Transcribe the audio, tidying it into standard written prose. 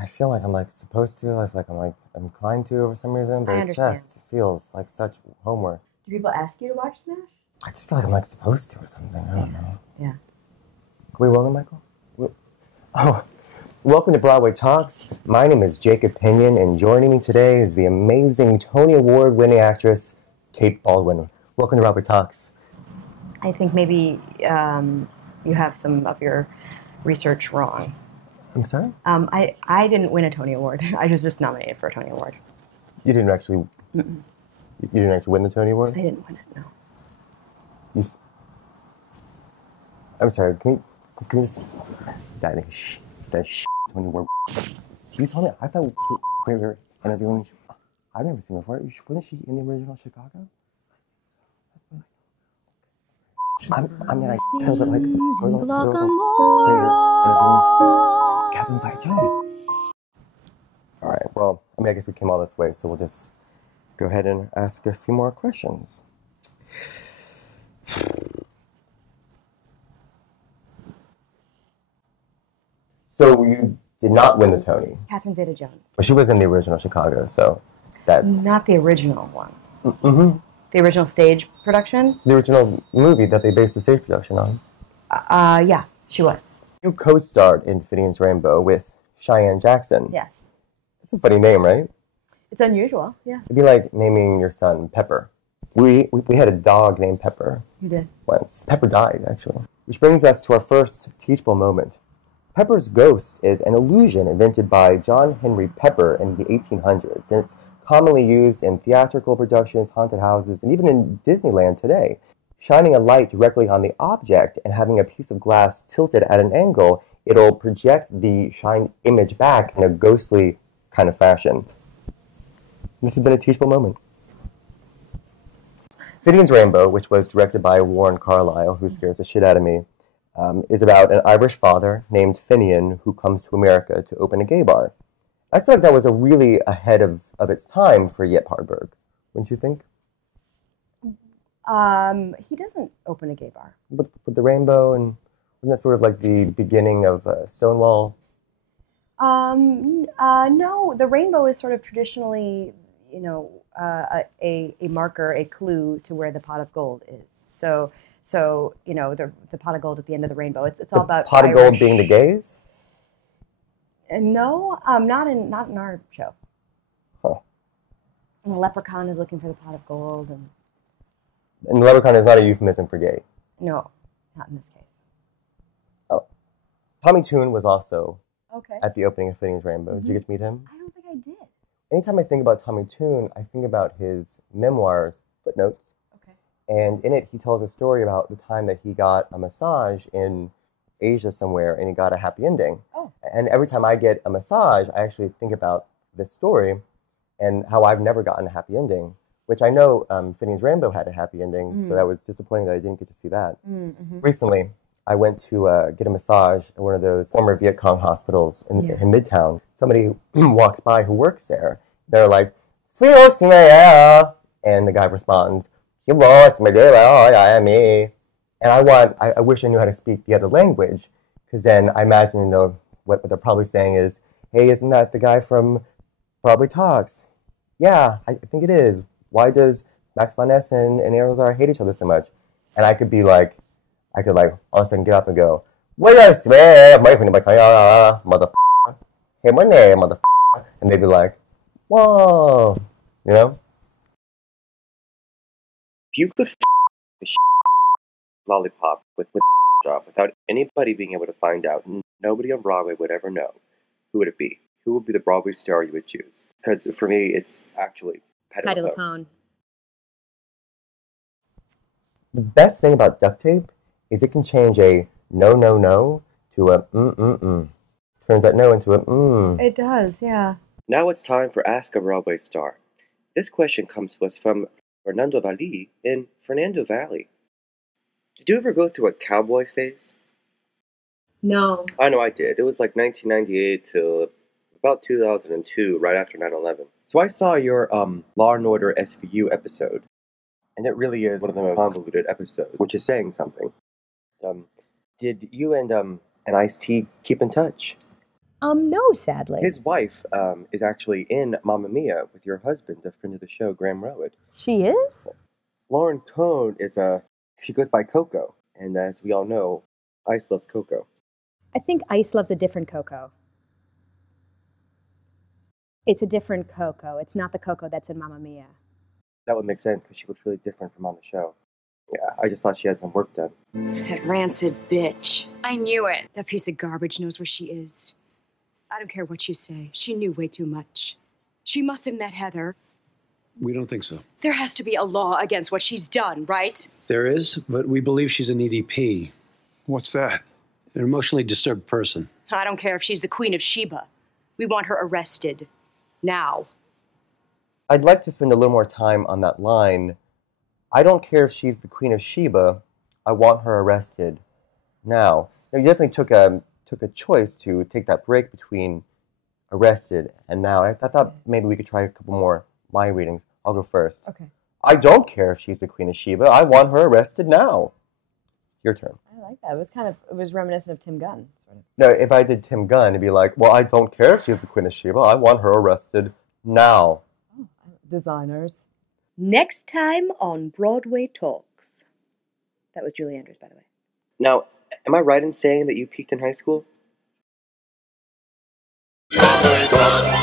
I feel like I'm like supposed to. I feel like I'm inclined to for some reason, but I it understand. just feels like such homework. Do people ask you to watch Smash? I just feel like I'm like supposed to or something. I don't know. Yeah. Are we rolling, Michael? Oh, welcome to Broadway Talks. My name is Jacob Pinion, and joining me today is the amazing Tony Award-winning actress Kate Baldwin. Welcome to Broadway Talks. I think maybe you have some of your research wrong. I'm sorry? I didn't win a Tony Award. I was just nominated for a Tony Award. You didn't actually. You didn't actually win the Tony Award? I didn't win it. No. I'm sorry. Can you just that Tony Award? Can you tell me? I thought we were interviewing. I've never seen her before. Wasn't she in the original Chicago? I mean, I so, but like, Catherine's like, Johnny. All right. Well, I mean, I guess we came all this way, so we'll just go ahead and ask a few more questions. So you did not win the Tony. Catherine Zeta-Jones. But she was in the original Chicago, so that's... Not the original one. Mm-hmm. The original stage production? The original movie that they based the stage production on. Yeah, she was. You co-starred in Pinion's Rainbow with Cheyenne Jackson. Yes. That's a funny name, right? It's unusual, yeah. It'd be like naming your son Pepper. We had a dog named Pepper. You did? Once. Pepper died, actually. Which brings us to our first teachable moment. Pepper's ghost is an illusion invented by John Henry Pepper in the 1800s, and it's commonly used in theatrical productions, haunted houses, and even in Disneyland today. Shining a light directly on the object and having a piece of glass tilted at an angle, it'll project the shined image back in a ghostly kind of fashion. This has been a teachable moment. Pinion's Rainbow, which was directed by Warren Carlyle, who scares the shit out of me, is about an Irish father named Pinion who comes to America to open a gay bar. I feel like that was a really ahead of its time for Yip Harburg. Wouldn't you think? He doesn't open a gay bar. With the rainbow, and wasn't that sort of like the beginning of Stonewall? No, the rainbow is sort of traditionally, a marker, a clue to where the pot of gold is. So the pot of gold at the end of the rainbow. It's all about pot of Irish... gold being the gays. No, not in our show. Huh. And the leprechaun is looking for the pot of gold, and the leprechaun is not a euphemism for gay. No, not in this case. Oh, Tommy Tune was also okay at the opening of Pinion's Rainbow. Mm-hmm. Did you get to meet him? I don't think I did. Anytime I think about Tommy Tune, I think about his memoirs, Footnotes. Okay. And in it, he tells a story about the time that he got a massage in Asia somewhere, and he got a happy ending. Oh. And every time I get a massage, I actually think about this story and how I've never gotten a happy ending, which I know Pinion's Rainbow had a happy ending, so that was disappointing that I didn't get to see that. Mm-hmm. Recently, I went to get a massage at one of those former Viet Cong hospitals in Midtown. Somebody walks by who works there. They're like, and the guy responds, and I wish I knew how to speak the other language, because then I imagine what they're probably saying is, hey, isn't that the guy from Broadway Talks? Yeah, I think it is. Why does Max von Essen and Aaron Lazar hate each other so much? And I could all of a sudden get up and go, what I swear, motherfucker. Hey, my name, motherfucker. And they'd be like, whoa, you know? If you could the lollipop with job without anybody being able to find out, nobody on Broadway would ever know, who would it be? Who would be the Broadway star you would choose? Because for me, it's actually Patti LuPone. The best thing about duct tape is it can change a no, no, no to a mm. Turns that no into a mm. It does, yeah. Now it's time for Ask a Broadway Star. This question comes to us from Fernando Valli in Fernando Valley. Did you ever go through a cowboy phase? No. I know I did. It was like 1998 to about 2002, right after 9/11. So I saw your Law & Order SVU episode, and it really is one of the most convoluted episodes, which is saying something. Did you and Ice-T keep in touch? No, sadly. His wife is actually in Mamma Mia with your husband, a friend of the show, Graham Rowett. She is? Lauren Cohn is she goes by Coco, and as we all know, Ice loves Coco. I think Ice loves a different Coco. It's a different Coco. It's not the Coco that's in Mamma Mia. That would make sense because she looks really different from on the show. Yeah, I just thought she had some work done. That rancid bitch. I knew it. That piece of garbage knows where she is. I don't care what you say. She knew way too much. She must have met Heather. We don't think so. There has to be a law against what she's done, right? There is, but we believe she's an EDP. What's that? An emotionally disturbed person. I don't care if she's the Queen of Sheba. We want her arrested. Now. I'd like to spend a little more time on that line. I don't care if she's the Queen of Sheba. I want her arrested now. Now, you definitely took a choice to take that break between arrested and now. I thought maybe we could try a couple more line readings. I'll go first. Okay. I don't care if she's the Queen of Sheba. I want her arrested now. Your turn. I like that. It was reminiscent of Tim Gunn. Sort of. No, if I did Tim Gunn, it'd be like, well, I don't care if she's the Queen of Sheba. I want her arrested now. Oh, designers. Next time on Broadway Talks. That was Julie Andrews, by the way. Now, am I right in saying that you peaked in high school? Broadway Talks.